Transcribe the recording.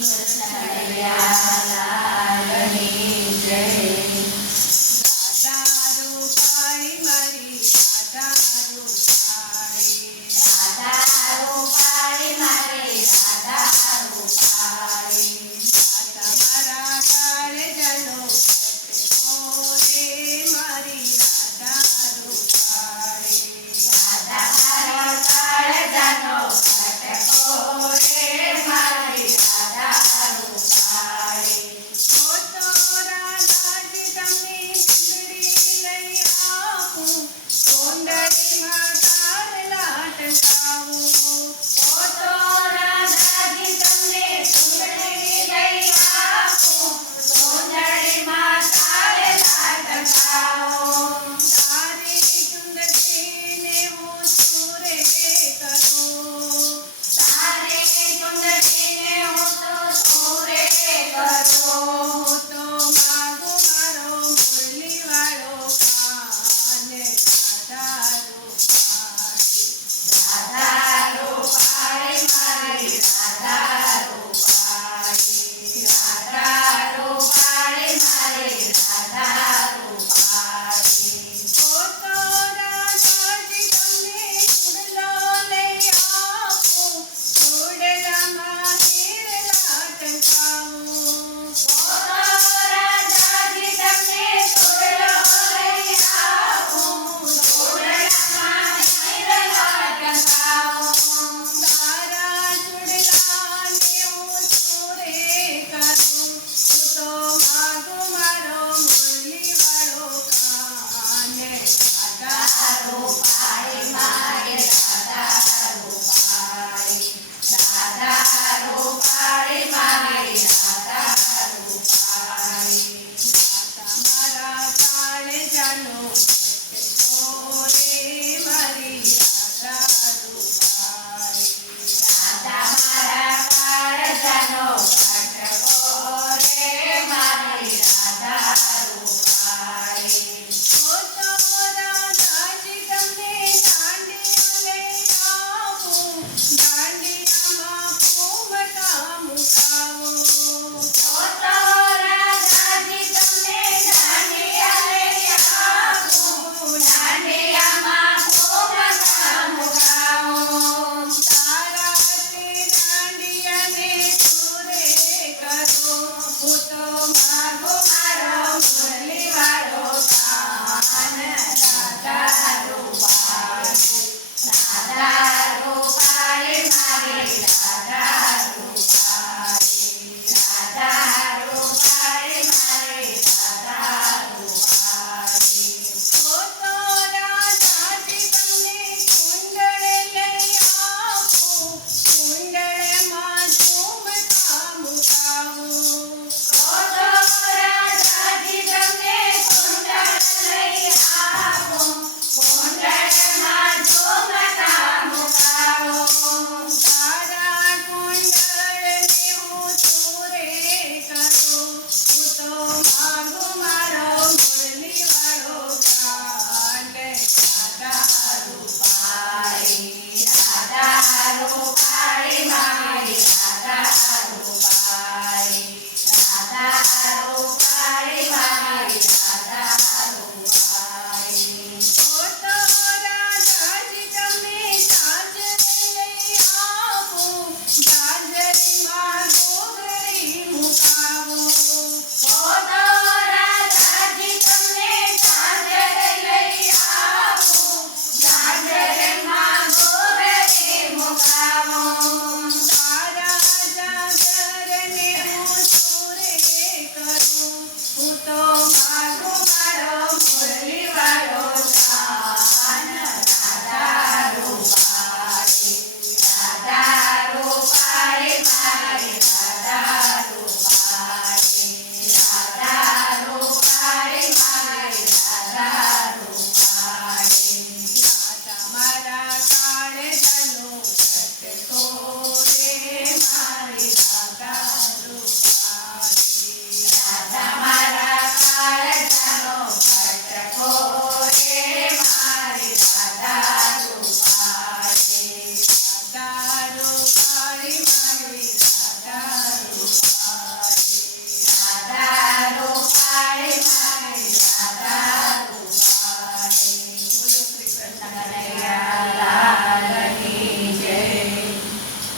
Hallelujah.